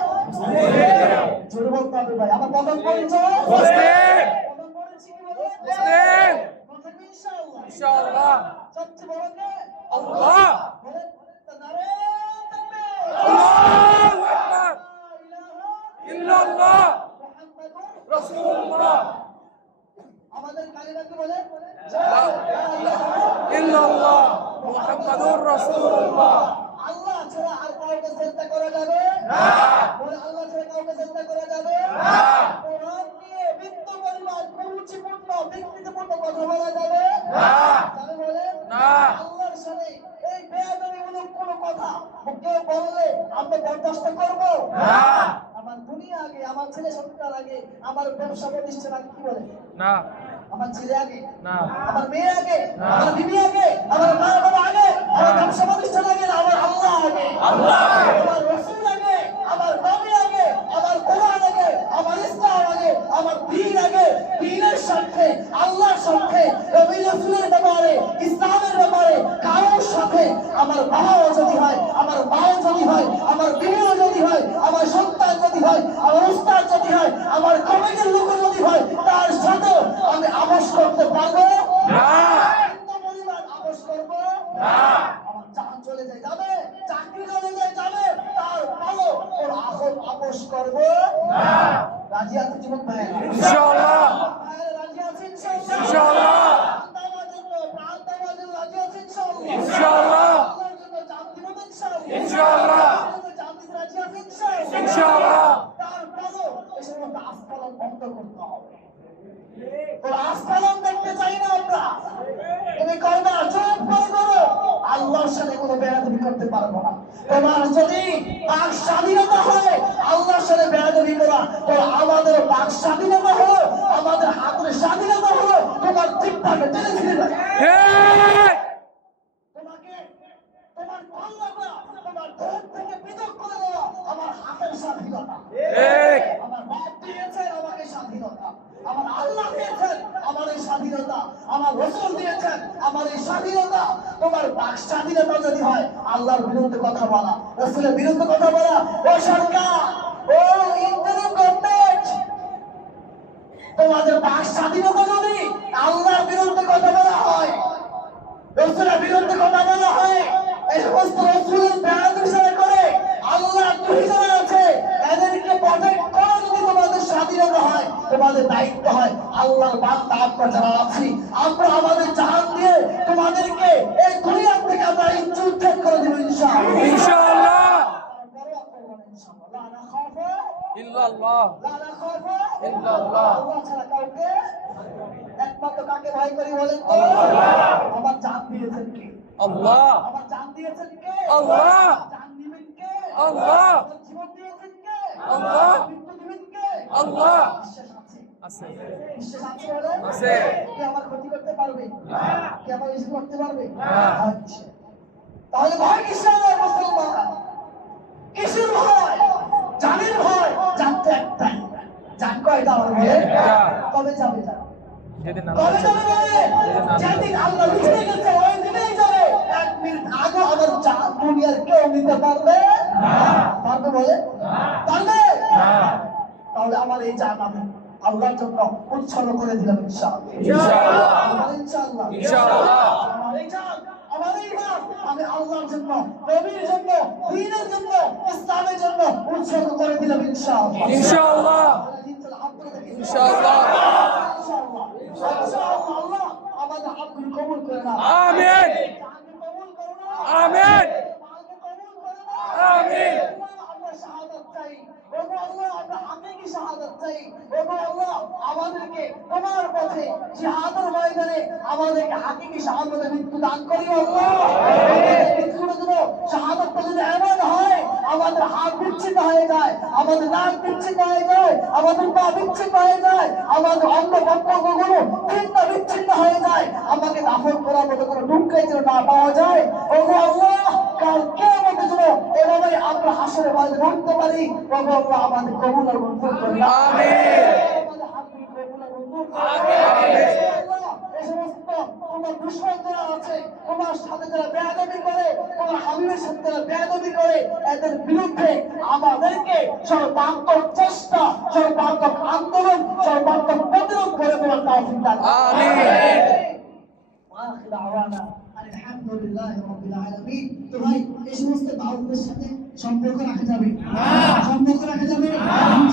জোরে বলতে হবে ভাই, আমার প্রথম পরিচয় মুসলিম। প্রথম পরিচয় কি বলে? মুসলিম। প্রথম ইনশাআল্লাহ। ইনশাআল্লাহ। সবচেয়ে বড় কে? আল্লাহ। বলেন নারে তাকবীর, আল্লাহু আকবার, লা ইলাহা ইল্লাল্লাহ, মুহাম্মাদুর রাসূলুল্লাহ। আমাদের কালিমা কি বলে? লা ইলাহা ইল্লাল্লাহ, মুহাম্মাদুর রাসূলুল্লাহ। আল্লাহ ছাড়া আর কাউকে চিন্তা করা যাবে না। বলে আল্লাহ ছাড়া কাউকে চিন্তা করা যাবে না। কোরআন নিয়ে বিন্দু পরিমাণ কুরুচিপূর্ণ ব্যক্তিগত কথা বলা যাবে না। যাবে বলে না। আল্লাহর সাথে এই বেয়াদবিমূলক কোনো কথা কেউ বললে আমরা বরদাস্ত করব না। আমার দুনিয়া আগে, আমার ছেলে সন্তান আগে, আমার ব্যবসা প্রতিষ্ঠান আগে, কি বলে না। আমার ছেলে আগে না, আমার মেয়ে আগে, আমার বিবি আগে, আমার মা বাবা আগে, আমার ব্যবসা প্রতিষ্ঠান আগে, আমার আল্লাহ আগে, আল্লাহ আমার রাসূল আগে, আমার নবী আগে, আমার কোরআন আগে, আমার ইসলাম আগে, আমার দ্বীন আগে। দ্বীনের সাথে, আল্লাহর সাথে, নবী রাসূলের ব্যাপারে, ইসলামের ব্যাপারে কারোর সাথে আমার বাবাও যদি হয়, আমার মাও যদি হয়, আমার বিবিও যদি হয়, আমার সন্তান যদি হয়, আমার উস্তাদ যদি হয়, আমার কমিটির লোক যদি হয়, তার সাথেও আমি আপোষ করতে পারবো না। পরিবার আপোষ করবো না। আমার জান চলে যায় যাবে, চাকরি চলে যায় যাবে, তার ভালো ওর আসল আপোষ করবো না। রাজি আছে জীবন ভাই? ইনশাআল্লাহ। রাজি আছে ইনশাআল্লাহ। প্রাণ দেওয়ার জন্য রাজি আছে ইনশাআল্লাহ। ইনশাআল্লাহ। আল্লাহর জন্য জান দিব ইনশাআল্লাহ। ইনশাআল্লাহ। জান দিতে রাজি আছে ইনশাআল্লাহ। ইনশাআল্লাহ। তার ভালো এই সমস্ত আস্ফালন বন্ধ করতে হবে। ওর আস্ফালন দেখতে চাই না আমরা। তুমি করবে না, চুপ করে করো, আল্লাহর সাথে কোনো বেয়াদবি করতে পারবো না। তোমার যদি বাক স্বাধীনতা হয় আল্লাহর সাথে বেয়াদবি করা, তো আমাদের বাক স্বাধীনতা হলো, আমাদের হাতের স্বাধীনতা হলো তোমার ঠিকঠাক টেনে ছিঁড়ে যায়। তোমাকে তোমার কল্যাণটা তোমার ধন থেকে পৃথক করে দেওয়া আমার হাতের স্বাধীনতা। আমার বাপ দিয়েছেন আমাকে স্বাধীনতা, আমার আল্লাহ দিয়েছেন আমার এই স্বাধীনতা, আমার রাসূল দিয়েছেন আমার এই স্বাধীনতা। তোমার বাক স্বাধীনতা যদি হয় আল্লাহর বিরুদ্ধে কথা বলা, রাসূলের বিরুদ্ধে কথা বলা, ও সরকার, ও ইন্টারিম গভর্নমেন্ট, তোমাদের বাক স্বাধীনতা যদি আল্লাহর বিরুদ্ধে কথা বলা হয়, রাসূলের বিরুদ্ধে কথা বলা হয়, এই সমস্ত রাসূলের বেয়াদবি করে আল্লাহ দুইজনে আছে, এদেরকে প্রটেক্ট করা যদি তোমাদের স্বাধীনতা হয়, তোমাদের দায়িত্ব হয়, আল্লাহর বান্দা আমরা যারা আছি আমরা আমাদের জান দিয়ে তোমাদেরকে এই দুনিয়া থেকে আমরা উচ্ছেদ করে দেব ইনশাআল্লাহ। ইনশাআল্লাহ। লা নাখাফু ইল্লাল্লাহ, লা নাখাফু ইল্লাল্লাহ। আল্লাহ ছাড়া কাউকে একমাত্র কাকে ভয় করি বলেন তো? আমার জান দিয়েছেন কে? আল্লাহ। আমার জান দিয়েছেন কে? আল্লাহ। জান দিবেন কে? আল্লাহ। জীবন দিয়েছেন কে? আল্লাহ। মৃত্যু দিবেন কে? আল্লাহ। বিশ্বাস আছে? আছে। বিশ্বাস আছে বলেন? আছে। কে আমার ক্ষতি করতে পারবে? না। কে আমার কিছু করতে পারবে? না। তাহলে ভয় কিসের মুসলমান? কিসের ভয়? জানের ভয়। জানতে একটাই, জান কয়টা আমার ভয়? কবে যাবে জান? কবে যাবে বলে? যেদিন আল্লাহ লিখে গেছে ওই দিনেই যাবে। 1 মিনিট আগে আমার জান দুনিয়ার কেউ নিতে পারবে না। পারবে বলে? পারবে না। তাহলে আমার এই জান আমি আল্লাহর জন্য উৎসর্গ করে দিলাম ইনশাআল্লাহ। ইনশাআল্লাহ। ইনশাআল্লাহ। ইনশাআল্লাহ। আমার এই জান আমাদের ইমান আমি আল্লাহর জন্য, নবীর জন্য, দ্বীনের জন্য, ইসলামের জন্য উৎসর্গ করে দিলাম ইনশাআল্লাহ। ইনশাআল্লাহ। ইনশাআল্লাহ। আল্লাহ আমাদের হাতগুলো কবুল করে নাও। আমিন। কবুল করো না। আমিন। কবুল করো না। আমিন। আমরা শাহাদাত চাই। ওগো আল্লাহ আমরা হাকিকি শাহাদাত চাই। ওগো আল্লাহ আমাদেরকে তোমার পথে জিহাদের ময়দানে আমাদেরকে হাকিকি শাহাদাতের মৃত্যু দান করিও আল্লাহ। মৃত্যুটা যেন শাহাদাতটা যদি এমন হয় আমাদের হাত বিচ্ছিন্ন হয়ে যায়, আমাদের নাক বিচ্ছিন্ন হয়ে যায়, আমাদের পা বিচ্ছিন্ন হয়ে যায়, আমাদের অঙ্গ প্রত্যঙ্গগুলো ছিন্ন বিচ্ছিন্ন হয়ে যায়, আমাকে দাফন করার মতো কোনো দুঃখের যেন না পাওয়া যায়। ওগো আল্লাহ কাল কিয়ামতের জন্য এভাবে আমরা হাসরে ময়দানে উঠতে পারি। ওগো আল্লাহ আমাদের কবুল আর মঞ্জুর করুন। আমিন। আমাদের হাতগুলো কবুল আর মঞ্জুর করুন। আল্লাহ এই সমস্ত তোমার দুশমন যারা আছে, তোমার সাথে যারা বেয়াদবি করে, তোমার হাবিবের সাথে যারা বেয়াদবি করে, এদের বিরুদ্ধে আমাদেরকে সর্বাত্মক চেষ্টা, সর্বাত্মক আন্দোলন, সর্বাত্মক প্রতিরোধ করে তোলার তৌফিক দান করুন। আমিন। ওয়াখির দাওয়ানা আলহামদুলিল্লাহি রাব্বিল আলামিন। তো ভাই এই সমস্ত দাওয়াতের সাথে সম্পর্ক রাখা যাবে না? সম্পর্ক রাখা যাবে না?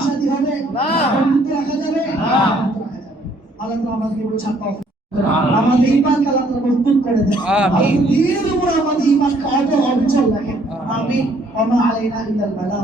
শাদী হবে না? বন্ধুত্ব রাখা যাবে না? আল্লাহ তাআলা আমাদেরকে বোঝার তৌফিক দান করুন। আমাদের ঈমানকে আল্লাহ তাআলা মজবুত করে দেন। আমিন। দ্বীনের উপর আমাদের ঈমানকে অটল অবিচল রাখেন। আমিন। ওয়া মা আলাইনা ইল্লাল বালাগ।